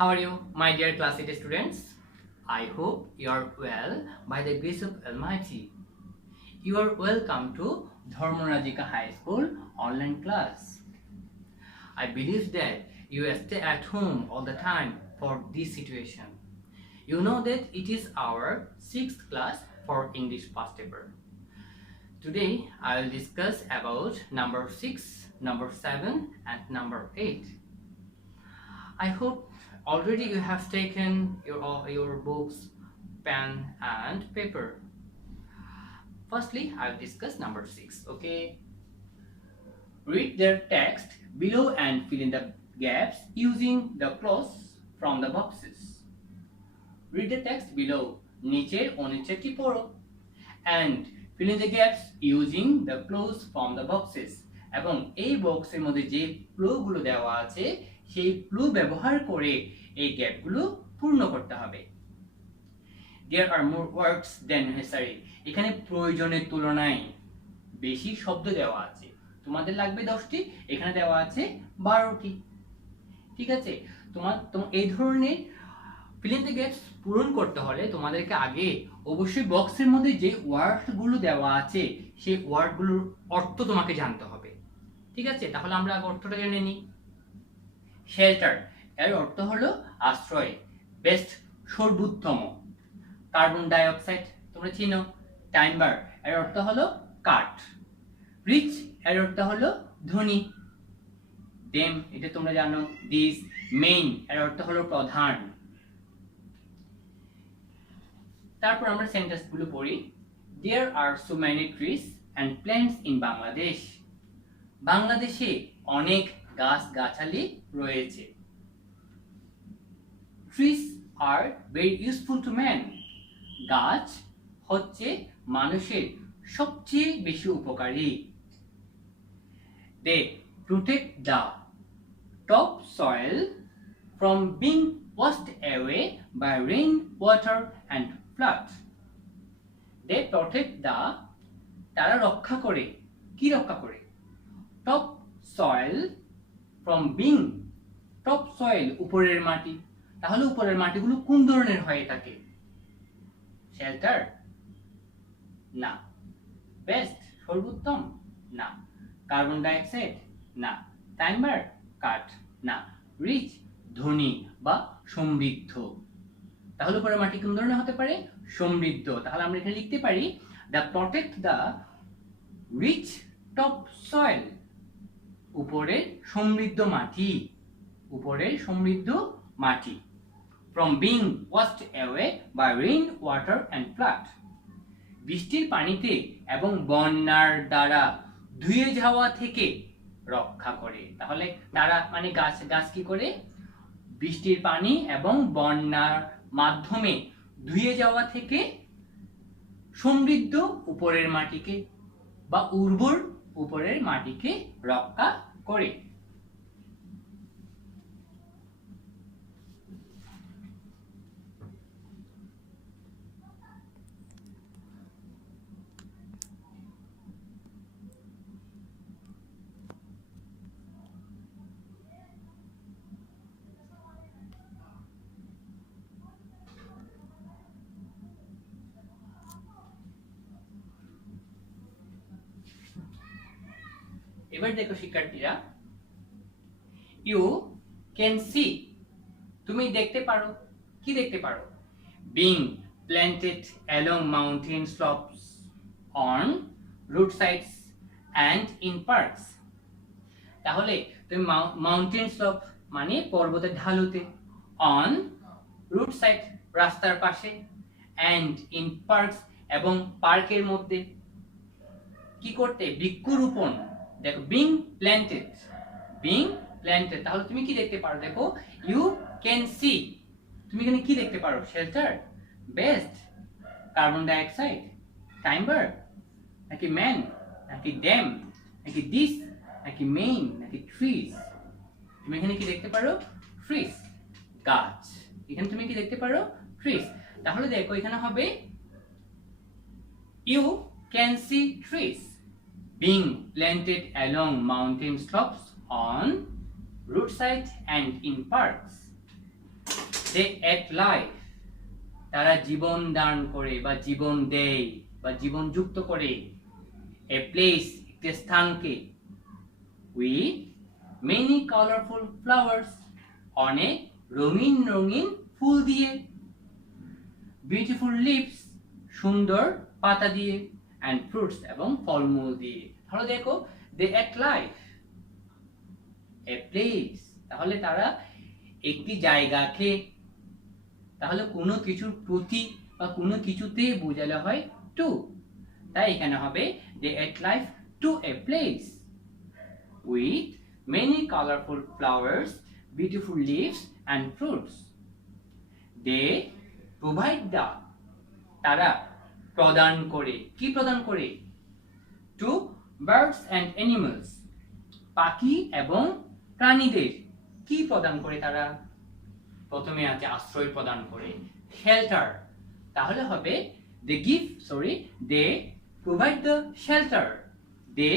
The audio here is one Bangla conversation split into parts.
How are you, my dear class 8 students? I hope you are well by the grace of Almighty. You are welcome to Dharmarajika High School online class. I believe that you stay at home all the time for this situation. You know that it is our 6th class for English past paper. Today I will discuss about number 6, number 7 and number 8. I hope already you have taken your books, pen and paper. Firstly, I will discuss number 6, okay? Read the text below and fill in the gaps using the clause from the boxes. Read the text below, নিচের অনুচ্ছেদটি পড়ো and fill in the gaps using the clause from the boxes. এবং এই বক্সের মধ্যে যে ক্লুগুলো দেওয়া আছে সেই ক্লু ব্যবহার করে এই গ্যাপগুলো পূর্ণ করতে হবে। There are more words than necessary. এখানে প্রয়োজনের তুলনায় বেশি শব্দ দেওয়া আছে। তোমাদের লাগবে 10টি, এখানে দেওয়া আছে 12টি। ঠিক আছে, তোমার এই ধরনের fill in the gaps পূরণ করতে হলে তোমাদেরকে আগে অবশ্যই বক্সের মধ্যে যে ওয়ার্ডগুলো দেওয়া আছে সেই ওয়ার্ডগুলোর অর্থ তোমাকে জানতে হবে। ঠিক আছে, তাহলে আমরা আগে অর্থটা জেনে নিই। শেল্টার এর অর্থ হলো আশ্রয়, বেস্ট সর্বোত্তম। কার্বন ডাই অক্সাইড তোমরা চিনো, টাইম্বার এর অর্থ হলো কাঠ। রিচ এর অর্থ হলো ধনী। দেম এটা তোমরা জানো। দিস মেইন এর অর্থ হলো প্রধান। তারপর আমরা সেন্টেন্সগুলো পড়ি। There are so many trees and plants in Bangladesh. বাংলাদেশে অনেক গাছ-গাছালি রয়েছে। Trees are very useful to man. গাছ হচ্ছে মানুষের সবচেয়ে বেশি উপকারী। They protect the top soil from being washed away by rain, water and flood. They protect the তারা রক্ষা করে, কি রক্ষা করে? Top soil from being, top soil উপরের মাটি। তাহলে উপরের মাটিগুলো কোন ধরনের হয়ে থাকে? শেল্টার না। বেস্ট সর্বোত্তম না। কার্বন ডাই অক্সাইড না। টাইম্বার কাঠ না। রিচ ধনী বা সমৃদ্ধ। তাহলে উপরের মাটি কোন ধরনের হতে পারে? সমৃদ্ধ। তাহলে আমরা এখানে লিখতে পারি the protect the rich top soil, উপরের সমৃদ্ধ মাটি, উপরের সমৃদ্ধ মাটি। From being washed away by rain, water and flood. বৃষ্টির পানিতে এবং বন্যার দ্বারা ধুয়ে যাওয়া থেকে রক্ষা করে। তাহলে তারা মানে গাছ, গাছ কি করে? বৃষ্টির পানি এবং বন্যার মাধ্যমে ধুয়ে যাওয়া থেকে সমৃদ্ধ উপরের মাটিকে বা উর্বর উপরের মাটিকে রক্ষা করে। এবার দেখো শিক্ষার্থীরা, ইউ ক্যান সি, তুমি দেখতে পারো। কি দেখতে পারো? Being planted along mountain slopes, on roadsides and in parks. তাহলে তুমি মাউন্টেন স্লোপ মানে পর্বতের ঢালুতে, অন রোডসাইড রাস্তার পাশে, অ্যান্ড ইন পার্কস এবং পার্কের মধ্যে কি করতে? বৃক্ষরোপণ। দেখো বিং প্ল্যান্টেড, বিং প্ল্যান্টেড। তাহলে তুমি কি দেখতে পারো? দেখো ইউ ক্যান সি, তুমি এখানে কি দেখতে পারো? Shelter, best, carbon die oxide, টাইম্বার নাকি ম্যান নাকি ড্যাম নাকি দিস নাকি মেইন নাকি ট্রিজ? তুমি এখানে কি দেখতে পারো? ট্রিজ, গাছ। এখানে তুমি কি দেখতে পারো? ট্রিজ। তাহলে দেখো এখানে হবে you can see trees being planted along mountain slopes, on roadside and in parks. They at life, তারা জীবন দান করে বা জীবন দেয় বা জীবন যুক্ত করে। এ প্লেস, একটি স্থানকে, উইথ মেনি কালারফুল ফ্লাওয়ার্স, অনেক রঙিন রঙিন ফুল দিয়ে। বিউটিফুল লিভস, সুন্দর পাতা দিয়ে। অ্যান্ড ফ্রুটস, এবং ফলমূল দিয়ে। তাহলে দেখো, দে অ্যাট লাইফ, এ প্লেস, তাহলে তারা একটি জায়গাকে, তাহলে কোনো কিছুর প্রতি বা কোনো কিছুতে বোঝালে হয় টু, তাই এখানে হবে they at life to a place with many colourful flowers, beautiful leaves and fruits. They provide the, তারা প্রদান করে, কি প্রদান করে? টু বার্ডস অ্যান্ড অ্যানিমালস, পাখি এবং প্রাণীদের কি প্রদান করে তারা? প্রথমে আছে আশ্রয় প্রদান করে, শেল্টার, তাহলে হবে they give, they provide the shelter, they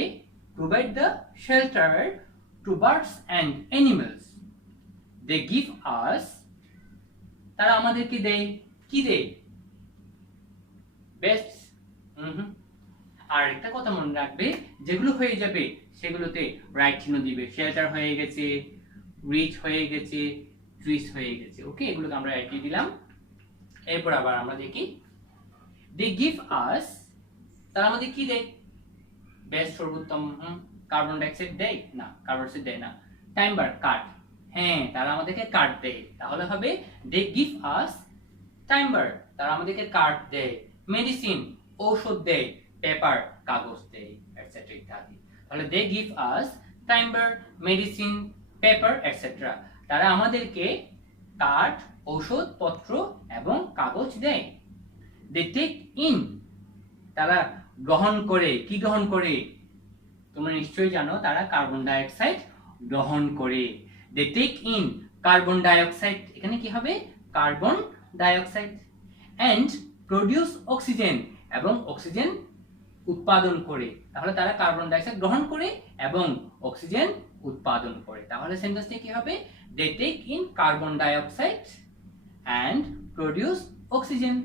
provide the shelter to birds and animals. They give us, তারা আমাদেরকে দেয়, কি দেয়? বেস্ট। আর একটা কথা মনে রাখবে, যেগুলো হয়ে যাবে সেগুলোতে রাইট চিহ্ন দিবে। শেল্টার হয়ে গেছে, রিচ হয়ে গেছে, ট্রিস হয়ে গেছে। ওকে, এগুলোকে আমরা রাইট দিয়ে দিলাম। এরপর আবার আমরা দেখি, দে গিভ আস, তারা আমাদের কি দেয়? বেস্ট, সর্বোত্তম। কার্বন ডাইঅক্সাইড দেয় না, কার্বন ডাইঅক্সাইড দেয় না। টাইম্বার, কাঠ, হ্যাঁ তারা আমাদেরকে কাঠ দেয়, তাহলে হবে দে গিভ আস টাইম্বার, তারা আমাদেরকে কাঠ দেয়। মেডিসিন, ঔষধ দেয়। পেপার, কাগজ দেয়, এটসেট্রা ইত্যাদি। তাহলে they give us timber, medicine, paper etcetera, তারা আমাদেরকে কাঠ, ঔষধপত্র এবং কাগজ দেয়। দে টেক ইন, তারা গ্রহণ করে, কি গ্রহণ করে? তোমরা নিশ্চয়ই জানো, তারা কার্বন ডাইঅক্সাইড গ্রহণ করে। They take in carbon dioxide, এখানে কি হবে? Carbon dioxide. And produce oxygen, এবং অক্সিজেন উৎপাদন করে, তাহলে তারা কার্বন ডাইঅক্সাইড গ্রহণ করে এবং অক্সিজেন উৎপাদন করে। তাহলে সেন্টেন্সটি কি হবে? They take in carbon dioxide and produce oxygen.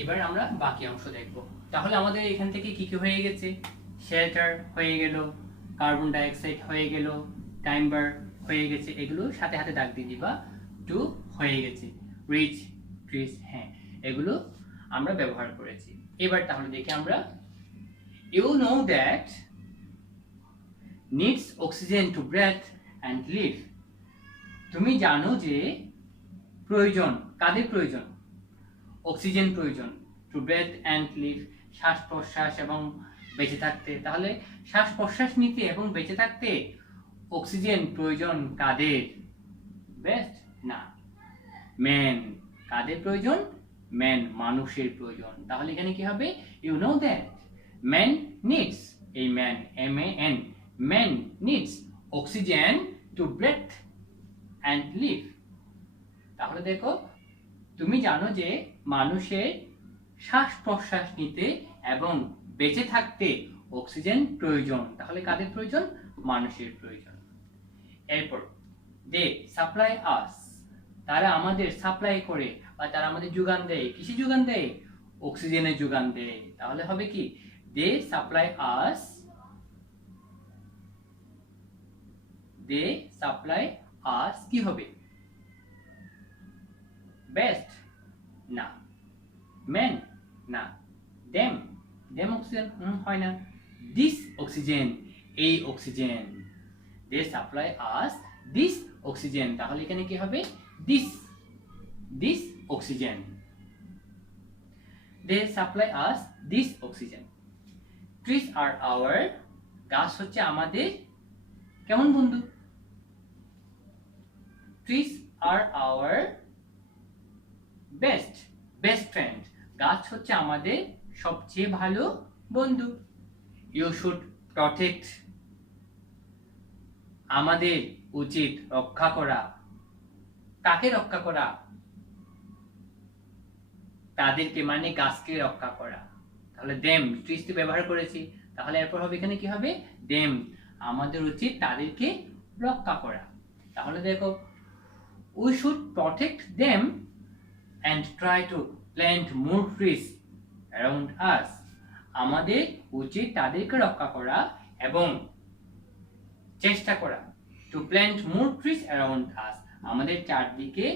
এবার আমরা বাকি অংশ দেখব। তাহলে আমাদের এখান থেকে কি কি হয়ে গেছে? শেল্টার হয়ে গেল, কার্বন ডাইঅক্সাইড হয়ে গেল, টাইম্বার হয়ে গেছে, এগুলো সাথে সাথে দাগ দিয়ে দিবা। টু হয়ে গেছে, রিচ, ট্রিস, হ্যাঁ এগুলো আমরা ব্যবহার করেছি। এবার তাহলে দেখি আমরা, you know that needs oxygen to breathe and live, তুমি জানো যে প্রয়োজন, কাদের প্রয়োজন? অক্সিজেন প্রয়োজন। টু ব্রেথ অ্যান্ড লিভ, শ্বাস প্রশ্বাস এবং বেঁচে থাকতে। তাহলে শ্বাস প্রশ্বাস নিতে এবং বেঁচে থাকতে অক্সিজেন প্রয়োজন কাদের? বেস্ট না, ম্যান। কাদের প্রয়োজন? ম্যান, মানুষের প্রয়োজন। তাহলে এখানে কি হবে? You know that man needs, এই man, MAN, man needs oxygen to breathe and live. তাহলে দেখো, তুমি জানো যে মানুষের শ্বাস প্রশ্বাস নিতে এবং বেঁচে থাকতে অক্সিজেন প্রয়োজন। তাহলে কাদের প্রয়োজন? মানুষের প্রয়োজন। এরপর দে সাপ্লাই আস, তারা আমাদের সাপ্লাই করে বা তারা আমাদের যোগান দেয়। কিসে যোগান দেয়? অক্সিজেনের যোগান দেয়। তাহলে হবে কি? দে সাপ্লাই আস, দে সাপ্লাই আস, কি হবে? বেস্ট না, ম্যান না, দেম, দেম অক্সিজেন হয় না। দিস অক্সিজেন, এই oxygen. They supply us this oxygen, তাহলে এখানে কি হবে? This, this oxygen. They supply us this oxygen. Trees are our, গাছ হচ্ছে আমাদের কেমন বন্ধু? Trees are our best, best friend, গাছ হচ্ছে আমাদের সবচেয়ে ভালো বন্ধু। ইউ শুড প্রটেক্ট, আমাদের উচিত রক্ষা করা। কাকে রক্ষা করা? তাদেরকে, মানে গাছকে রক্ষা করা। তাহলে দেম, ট্রিজটি ব্যবহার করেছি, তাহলে এরপর হবে এখানে কি হবে দেম, আমাদের উচিত তাদেরকে রক্ষা করা। তাহলে দেখো we should protect them and try to plant more trees around us, আমাদের উচিত তাদেরকে রক্ষা করা এবং চেষ্টা করা to plant more trees around us, আমাদের চারদিকে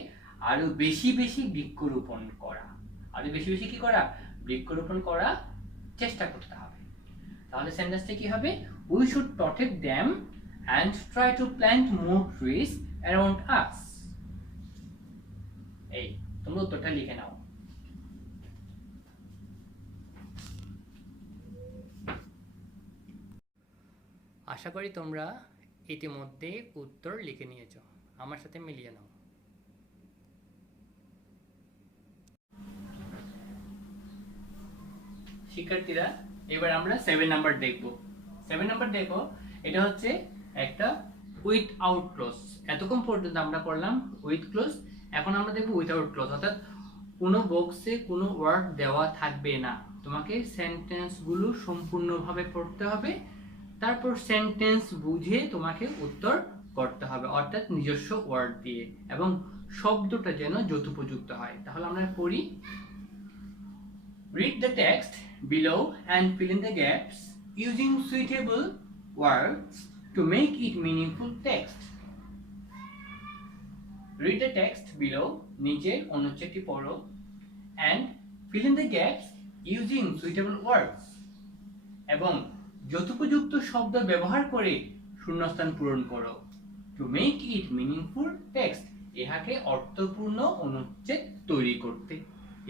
আরো বেশি বেশি বৃক্ষরোপণ করা, আরো বেশি বেশি কি করা বৃক্ষরোপণ করা চেষ্টা করতে হবে। তাহলে সেন্টেন্সটা কি হবে we should protect them and try to plant more trees around us। এই তোমরা উত্তরটা লিখে নাও। আশা করি তোমরা ইতিমধ্যে উত্তর লিখে নিয়েছো, আমার সাথে মিলিয়ে নাও। শিক্ষার্থীরা এবার আমরা 7 নাম্বার দেখব। 7 নাম্বার দেখো, এটা হচ্ছে একটা উইথ আউট ক্লজ। এতক্ষণ পর্যন্ত আমরা পড়লাম উইথ ক্লজ, এখন আমরা দেখব উইথআউট ক্লজ, অর্থাৎ কোনো বক্সে কোনো ওয়ার্ড দেওয়া থাকবে না, তোমাকে সেন্টেন্সগুলো সম্পূর্ণভাবে পড়তে হবে, তারপর সেন্টেন্স বুঝে তোমাকে উত্তর করতে হবে, অর্থাৎ নিজস্ব ওয়ার্ড দিয়ে, এবং শব্দটা যেন যথোপযুক্ত হয়। তাহলে আমরা পড়ি। Read the text below and fill in the gaps using suitable words to make it meaningful text. Read the text below, নিচের অনুচ্ছেদটি পড়ো, and fill in the gaps using suitable words, এবং যথোপযুক্ত শব্দ ব্যবহার করে শূন্যস্থান পূরণ করো। To make it meaningful text, ইহাকে অর্থপূর্ণ অনুচ্ছেদ তৈরি করতে,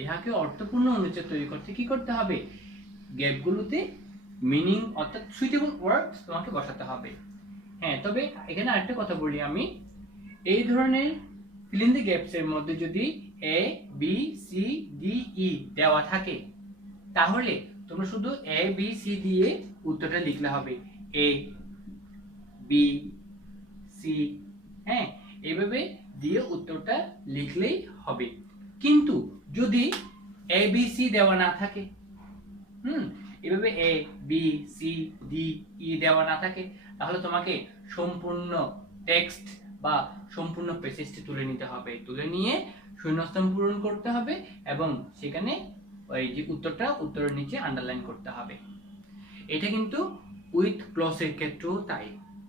ইহাকে অর্থপূর্ণ অনুচ্ছেদ তৈরি করতে কি করতে হবে, গ্যাপগুলোতে মিনিং অর্থাৎ সুইটেবল ওয়ার্ডস তোমাকে বসাতে হবে। হ্যাঁ, তবে এখানে আরেকটা কথা বলি আমি, এই ধরনের ফিল ইন দ্য গ্যাপস এর মধ্যে যদি A B C D E দেওয়া থাকে, তাহলে তোমরা শুধু এ বি সি দিয়ে উত্তরটা লিখলে হবে, এ বি সি, হ্যাঁ এইভাবে দিয়ে উত্তরটা লিখলেই হবে। কিন্তু যদি এ বি সি দেওয়া না থাকে, এভাবে A B C D E দেওয়া না থাকে, তাহলে তোমাকে সম্পূর্ণ টেক্সট বা সম্পূর্ণ প্যাসেজটি তুলে নিতে হবে, তুলে নিয়ে শূন্যস্থান পূরণ করতে হবে, এবং সেখানে ওই যে উত্তরটা উত্তরের নিচে আন্ডারলাইন করতে হবে। এটা কিন্তু উইথ ক্লজের ক্ষেত্রেও তাই,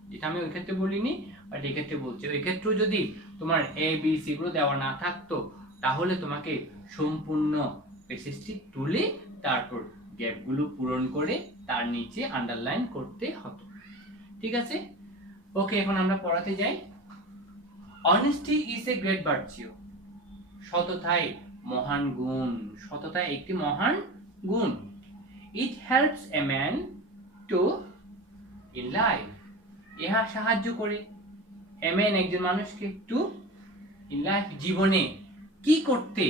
যেটা আমি ওই ক্ষেত্রে বলিনি বাট এই ক্ষেত্রে বলছি। ওই ক্ষেত্রেও যদি তোমার এ বি সি গুলো দেওয়া না থাকতো, তাহলে তোমাকে সম্পূর্ণ প্যাসেজটি তুলে তারপর গ্যাপগুলো পূরণ করে তার নিচে আন্ডারলাইন করতে হতো। ঠিক আছে, ওকে, এখন আমরা পড়াতে যাই। Honesty is a great virtue, সততাই মহান গুণ, সততা একটি মহান গুণ। It helps a man to in life, ইহা সাহায্য করে এ ম্যান একজন মানুষকে টু ইন লাইফ জীবনে কি করতে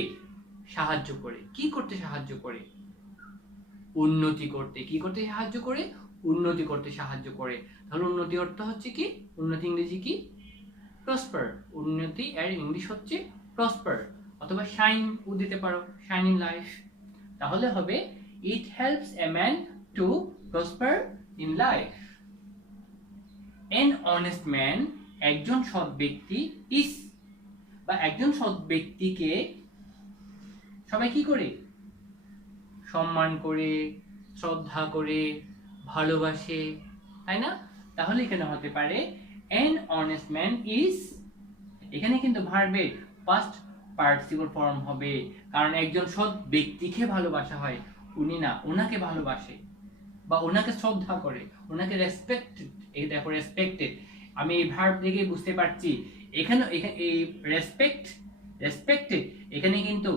সাহায্য করে, কি করতে সাহায্য করে, উন্নতি করতে, কি করতে সাহায্য করে, উন্নতি করতে সাহায্য করে। তাহলে উন্নতি অর্থ হচ্ছে কি, উন্নতি ইংরেজি কি, প্রসপার, উন্নতি এর ইংলিশ হচ্ছে প্রসপার, অথবা শাইন ও দিতে পারো, শাইন ইন লাইফ। তাহলে হবে ইট helps a man to prosper in life. N honest man, একজন সৎ ব্যক্তি, ইস বা একজন সৎ ব্যক্তিকে সবাই কি করে, সম্মান করে, শ্রদ্ধা করে, ভালোবাসে, তাই না? তাহলে এখানে হতে পারে an honest man is, এখানে কিন্তু ভার্বের past participle form হবে, কারণ একজন সৎ ব্যক্তিকে ভালোবাসা হয়, উনি না ওনাকে ভালোবাসে বা ওনাকে শ্রদ্ধা করে, ওনাকে রেসপেক্টেড। এই দেখো রেসপেক্টেড, আমি এই ভার্ব থেকে বুঝতে পারছি এখানে এই রেসপেক্টেড এখানে কিন্তু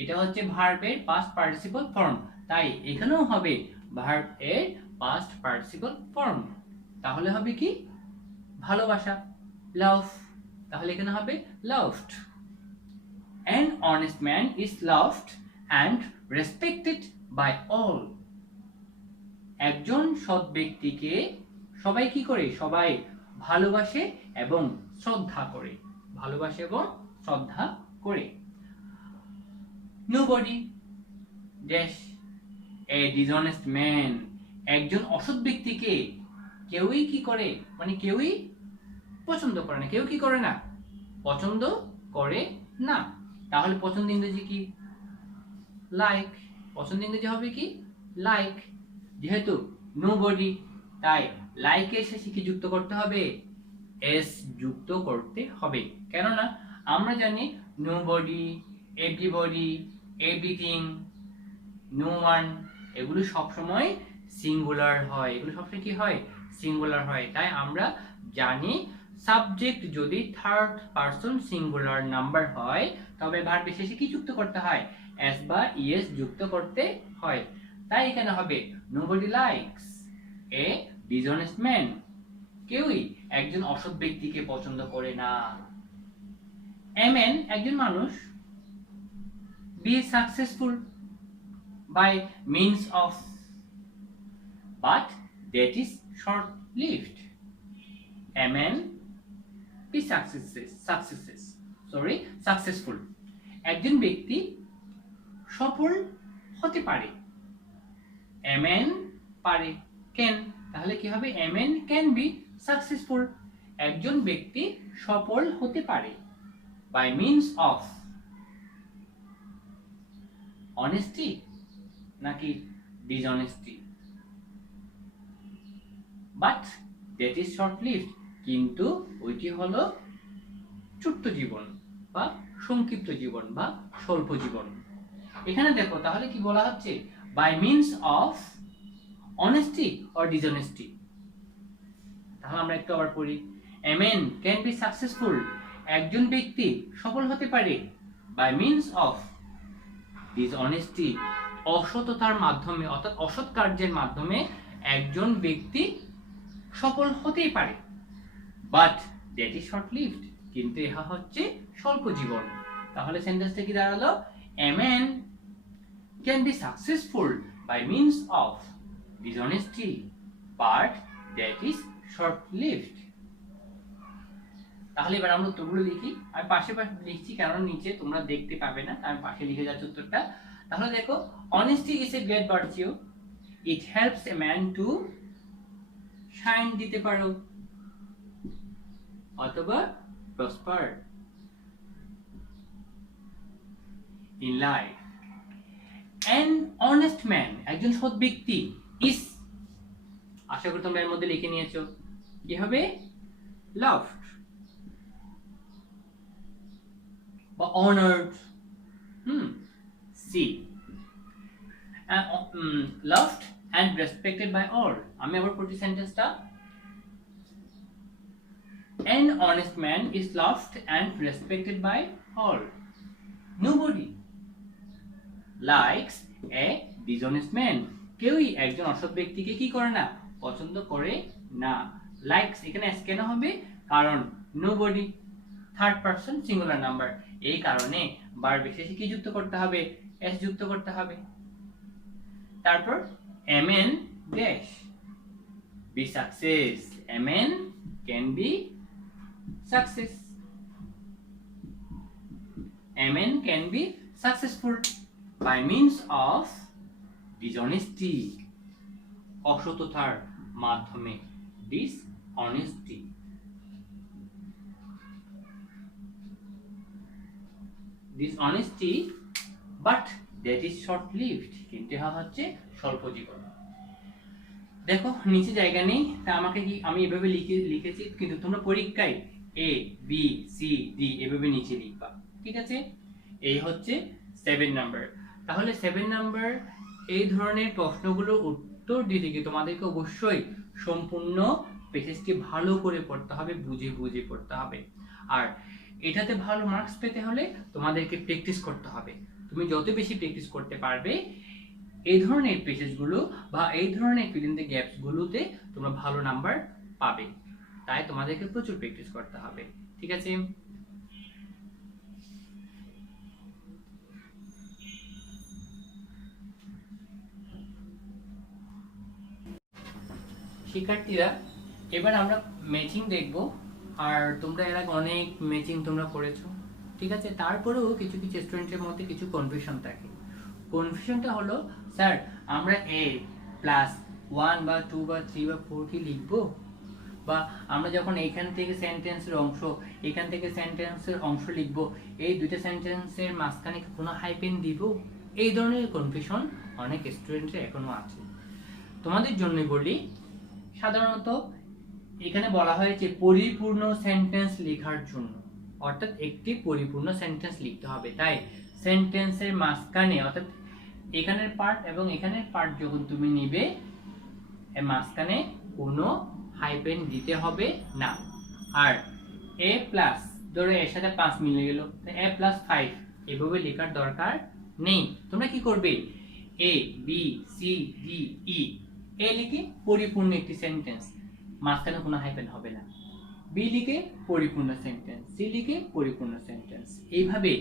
এটা হচ্ছে ভার্বের পাস্ট পার্টিসিপল ফর্ম, তাই এখানেও হবে ভার্ব এর পাস্ট পার্টিসিপল ফর্ম। তাহলে হবে কি, ভালোবাসা, লাভ। তাহলে এখানে হবে loved. An honest man is loved and respected by all, একজন সৎ ব্যক্তিকে সবাই কি করে, সবাই ভালোবাসে এবং শ্রদ্ধা করে, ভালোবাসে এবং শ্রদ্ধা করে। Nobody dash a dishonest man একজন অসৎ ব্যক্তিকে কেউই কি করে, মানে কেউই পছন্দ করে না। কেউ কি করে না? পছন্দ করে না। তাহলে পছন্দ ইংরেজি কি? লাইক। পছন্দ ইংরেজি হবে কি? লাইক। যেহেতু নোবডি, তাই লাইকের শেষে কি যুক্ত করতে হবে? এস যুক্ত করতে হবে। কেননা আমরা জানি nobody, everybody, everything, no one, এগুলো সবসময় সিঙ্গুলার হয়। এগুলো সবসময় কি হয়? সিঙ্গুলার হয়। তাই আমরা জানি সাবজেক্ট যদি থার্ড পারসন সিঙ্গুলার নাম্বার হয় তবে ভার্বের শেষে কি যুক্ত করতে হয়? এস বা ইএস যুক্ত করতে হয়। তাই এখানে হবে nobody likes a dishonest man. কেউই একজন অসৎ ব্যক্তিকে পছন্দ করে না। এ ম্যান একজন মানুষ, be successful by means of, but that is short lived. A man be successful. একজন ব্যক্তি সফল হতে পারে। A man পারে, can, তাহলে কি হবে? A man can be successful. একজন ব্যক্তি সফল হতে পারে by means of honesty নাকি dishonesty. But that is short lived, কিন্তু ওইটি হলো ছোট্ট জীবন বা সংক্ষিপ্ত জীবন বা স্বল্প জীবন। এখানে দেখো তাহলে কি বলা হচ্ছে? By means of honesty or dishonesty. তাহলে আমরা একটু আবার পড়ি। A man can be successful, একজন ব্যক্তি সফল হতে পারে বাই মিনস অফ ডিসঅনেস্টি, অসততার মাধ্যমে, অর্থাৎ অসৎ কার্যের মাধ্যমে একজন ব্যক্তি সফল হতেই পারে। But that is short lived, কিন্তু ইহা হচ্ছে স্বল্প জীবন। তাহলে সেন্টেন্সটা কি দাঁড়ালো? A man can be successful by means of dishonesty, but that is short lived. তাহলে এবার আমরা উত্তরগুলো লিখি। আমি পাশে পাশে লিখছি কারণ নিচে তোমরা দেখতে পাবে না, আমি পাশে লিখে যাচ্ছি উত্তরটা। তাহলে দেখো, honesty is a great virtue, it helps a man to shine দিতে পারো অথবা prosper in life. An honest man, একজন সৎ ব্যক্তি, is, আশা করি তোমরা এর মধ্যে লিখে নিয়েছো, কি হবে? loved বা honored, C, loved and respected by all. আমি আবার পড়ছি সেন্টেন্সটা। An honest man is loved and respected by all. Nobody likes a dishonest man. কেউই একজন অসৎ ব্যক্তিকে কি করে না? পছন্দ করে না। লাইকস এখানে এস কেন হবে? কারণ nobody third person singular number, এই কারণে ভার্ব শেষে কি যুক্ত করতে হবে? এস যুক্ত করতে হবে। তারপর a man dash be success, a man can be success, a man can be successful by means of dishonesty, অসততার মাধ্যমে, dishonesty. Dishonesty, but that is short lived, কিন্তু এটা হচ্ছে স্বল্প জীবন। দেখো নিচে জায়গা নেই, তা আমাকে কি আমি এভাবে লিখেছি, কিন্তু তোমরা পরীক্ষায় এ বি সি ডি এভাবে নিচে লিখবা, ঠিক আছে? এই হচ্ছে 7 নাম্বার। তাহলে 7 নাম্বার এই ধরনের প্রশ্নগুলোর উত্তর দিতে গিয়ে তোমাদেরকে অবশ্যই সম্পূর্ণ প্যাসেজটি ভালো করে পড়তে হবে, বুঝে বুঝে পড়তে হবে। আর এটাতে ভালো মার্কস পেতে হলে তোমাদেরকে প্র্যাকটিস করতে হবে। তুমি যত বেশি প্র্যাকটিস করতে পারবে এই ধরনের প্যাসেজগুলো বা এই ধরনের ফিল ইন দ্য গ্যাপস গুলোতে তোমরা ভালো নাম্বার পাবে। তাই তোমাদেরকে প্রচুর প্র্যাকটিস করতে হবে, ঠিক আছে? শিক্ষার্থীরা, এবার আমরা ম্যাচিং দেখব। আর তোমরা এর আগে অনেক ম্যাচিং তোমরা করেছো, ঠিক আছে? তারপরেও কিছু কিছু স্টুডেন্টের মধ্যে কিছু কনফিউশন থাকে। কনফিউশনটা হলো, স্যার আমরা এ প্লাস 1 বা 2 বা 3 বা 4 কি লিখবো? বা আমরা যখন এখান থেকে সেন্টেন্সের অংশ লিখব, এই দুইটা সেন্টেন্সের মাঝখানে কোনো হাইপেন দিব? এই ধরনের কনফিউশন অনেক স্টুডেন্টের এখনো আছে। তোমাদের জন্য বলি, সাধারণত এখানে বলা হয়েছে পরিপূর্ণ সেন্টেন্স লেখার জন্য, অর্থাৎ একটি পরিপূর্ণ সেন্টেন্স লিখতে হবে। তাই সেন্টেন্সের মাঝখানে, অর্থাৎ এখানের পার্ট এবং এখানের পার্ট যখন তুমি নিবে, এর মাঝখানে কোনো হাইপেন দিতে হবে না। আর a প্লাস, ধরো এর সাথে 5 মিলে গেল, a প্লাস 5 এভাবে লেখার দরকার নেই। তোমরা কি করবে, a b c d e, a লিখে পরিপূর্ণ একটি সেন্টেন্স, মাঝখানে কোনো হাইপেন হবে না। b লিখে পরিপূর্ণ সেন্টেন্স, c লিখে পরিপূর্ণ সেন্টেন্স, এইভাবে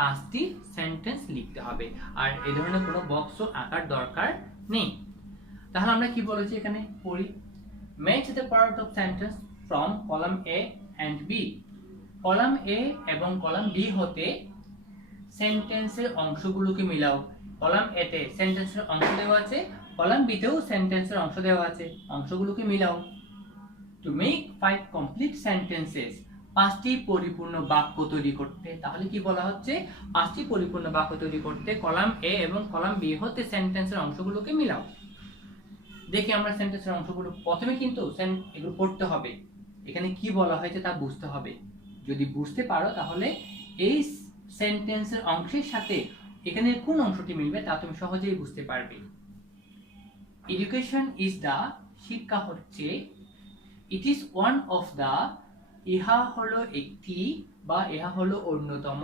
5টি সেন্টেন্স লিখতে হবে। আর এই ধরনের কোনো বক্সও আঁকার দরকার নেই। তাহলে আমরা কি বলেছি এখানে পড়ি, match the part of sentence from column A and B. Column A এবং কলাম বি হতে সেন্টেন্সের অংশগুলোকে মিলাও। কলাম এ তে সেন্টেন্সের অংশ দেওয়া আছে, কলাম বি তেও সেন্টেন্সের অংশ দেওয়া আছে, অংশগুলোকে মিলাও। টু মেক 5 কমপ্লিট সেন্টেন্সেস, 5টি পরিপূর্ণ বাক্য তৈরি করতে। তাহলে কি বলা হচ্ছে, 5টি পরিপূর্ণ বাক্য তৈরি করতে কলাম এ এবং কলাম বি হতে সেন্টেন্সের অংশগুলোকে মিলাও। দেখি আমরা সেন্টেন্সের অংশগুলো, প্রথমে কিন্তু এগুলো পড়তে হবে, এখানে কি বলা হয়েছে তা বুঝতে হবে। যদি বুঝতে পারো তাহলে এই সেন্টেন্সের অংশের সাথে এখানে কোন অংশটি মিলবে তা তুমি সহজেই বুঝতে পারবে। এডুকেশন ইজ দা, শিক্ষা হচ্ছে, it is one of the, ইহা হলো একটি বা ইহা হলো অন্যতম,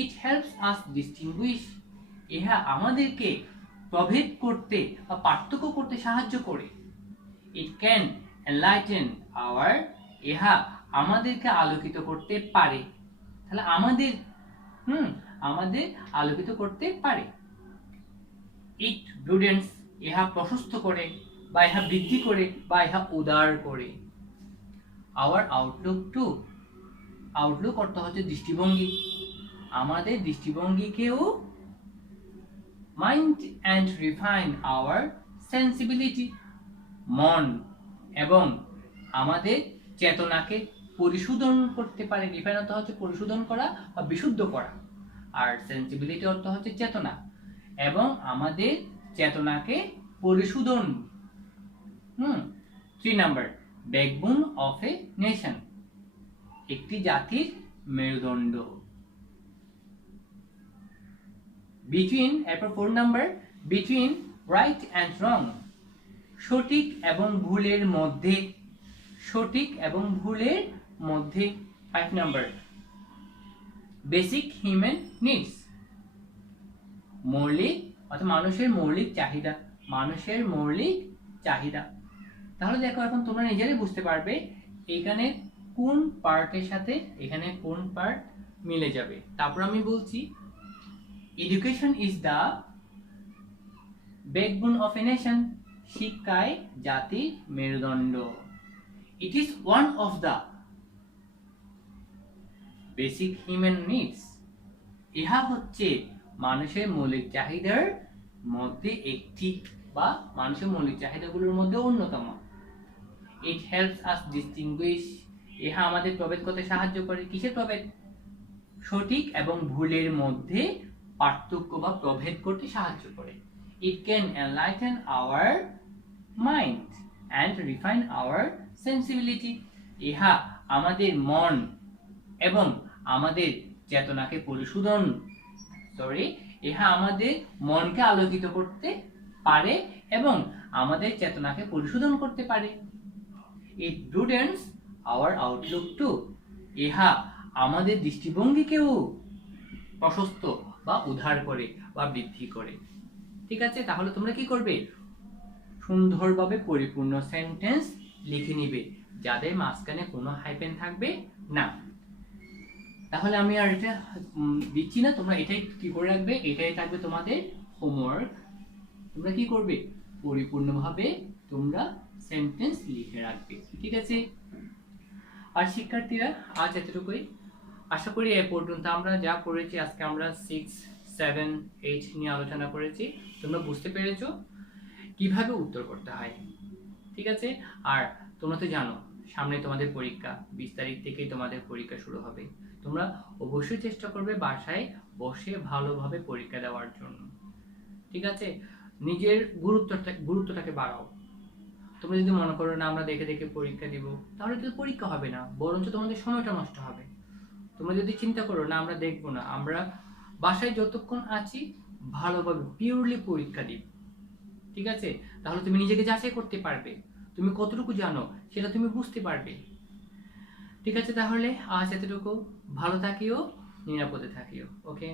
ইট হেল্পস আস ডিস্টিংগুইশ, ইহা আমাদেরকে প্রভেদ করতে বা পার্থক্য করতে সাহায্য করে। ইট ক্যান এনলাইটেন আওয়ার, ইহা আমাদেরকে আলোকিত করতে পারে। তাহলে আমাদের আলোকিত করতে পারে। ইট ব্রুডেন্স, ইহা প্রশস্ত করে বা ইহা বৃদ্ধি করে বা ইহা উদার করে। আওয়ার আউটলুক টু, আউটলুক অর্থ হচ্ছে দৃষ্টিভঙ্গি, আমাদের দৃষ্টিভঙ্গিকেও mind and refine our sensibility, মন এবং আমাদের চেতনাকে পরিশোধন করতে পারে। রিফাইন অর্থ হচ্ছে পরিশোধন করা বা বিশুদ্ধ করা, আর সেন্সিবিলিটি অর্থ হচ্ছে চেতনা, এবং আমাদের চেতনাকে পরিশোধন। 3 number, backbone of a nation, একটি জাতির মেরুদণ্ড। বিটুইন, এরপর 4 নাম্বার, বিটুইন রাইট অ্যান্ড রং, সঠিক এবং ভুলের মধ্যে, সঠিক এবং ভুলের মধ্যে। 5 নাম্বার, বেসিক হিউম্যান নিডস, মৌলিক অর্থাৎ মানুষের মৌলিক চাহিদা, মানুষের মৌলিক চাহিদা। তাহলে দেখো এখন তোমরা নিজেরাই বুঝতে পারবে এখানে কোন পার্টের সাথে এখানে কোন পার্ট মিলে যাবে। তারপর আমি বলছি, education is the backbone of a nation, শিক্ষায় জাতির মেরুদণ্ড। It is one of the basic human needs, ইহা হচ্ছে মানুষের মৌলিক চাহিদার মধ্যে একটি বা মানুষের মৌলিক চাহিদাগুলোর মধ্যে অন্যতম। ইট হেল্পস আস ডিস্টিংগুইশ, ইহা আমাদের প্রভেদ করতে সাহায্য করে। কিসের প্রভেদ? সঠিক এবং ভুলের মধ্যে পার্থক্য বা প্রভেদ করতে সাহায্য করে। It can enlighten our mind and refine our sensibility, ইহা আমাদের মন এবং আমাদের চেতনাকে পরিশোধন, ইহা আমাদের মনকে আলোকিত করতে পারে এবং আমাদের চেতনাকে পরিশোধন করতে পারে। ইট ব্রুডেন্স আওয়ার আউটলুক টু, ইহা আমাদের দৃষ্টিভঙ্গিকেও প্রশস্ত বা উদ্ধার করে বা বৃদ্ধি করে। ঠিক আছে, তাহলে তোমরা কি করবে, সুন্দরভাবে পরিপূর্ণ সেন্টেন্স লিখে নিবে, যাদের মাঝখানে কোনো হাইপেন থাকবে না। তাহলে আমি আর এটা দিচ্ছি না, তোমরা এটাই কি করে রাখবে, এটাই থাকবে তোমাদের হোমওয়ার্ক। তোমরা কি করবে, পরিপূর্ণভাবে তোমরা সেন্টেন্স লিখে রাখবে। ঠিক আছে, আর শিক্ষার্থীরা আজ এতটুকুই। আশা করি এ পর্যন্ত আমরা যা পড়েছি, আজকে আমরা 6, 7, 8 নিয়ে আলোচনা করেছি, তোমরা বুঝতে পেরেছো। কিভাবে উত্তর করতে হয়। ঠিক আছে? আর তোমরা তো জানো সামনে তোমাদের পরীক্ষা, 20 তারিখ থেকেই তোমাদের পরীক্ষা শুরু হবে। তোমরা অবশ্যই চেষ্টা করবে বাসায় বসে ভালোভাবে পরীক্ষা দেওয়ার জন্য। ঠিক আছে? নিজের গুরুত্বটাকে বাড়াও। তোমরা যদি মনে করো না আমরা দেখে দেখে পরীক্ষা দিব, তাহলে তো পরীক্ষা হবে না, বরঞ্চ তোমাদের সময়টা নষ্ট হবে। তোমরা যদি চিন্তা করো না আমরা দেখবো না, আমরা বাসায় যতক্ষণ আছি ভালোভাবে পিওরলি পরীক্ষা দিব, ঠিক আছে? তাহলে তুমি নিজেকে যাচাই করতে পারবে, তুমি কতটুকু জানো সেটা তুমি বুঝতে পারবে। ঠিক আছে, তাহলে আজ এতটুকু। ভালো থাকিও, নিরাপদে থাকিও। ওকে।